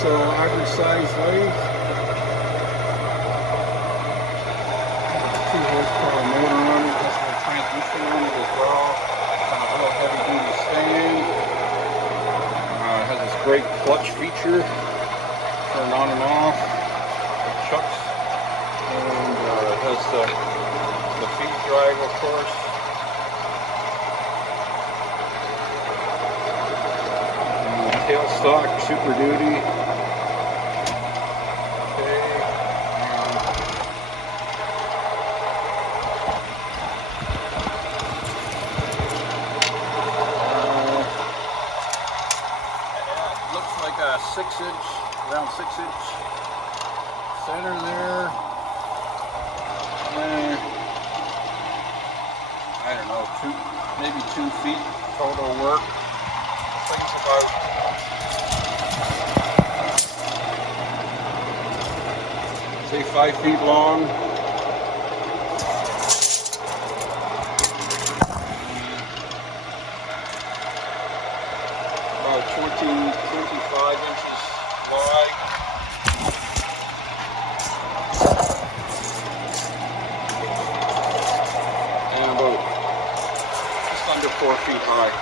so average size lathe. 2 horsepower motor on it, has a transmission on it as well. Kind of real heavy duty stand. It has this great clutch feature, turn on and off, the chucks, and it has the feed drive, of course. Tailstock, Super Duty. Okay. Looks like a 6-inch, around 6-inch center there. And I don't know, maybe 2 feet total work. I think it's about say 5 feet long. About 25 inches wide. And about just under 4 feet high.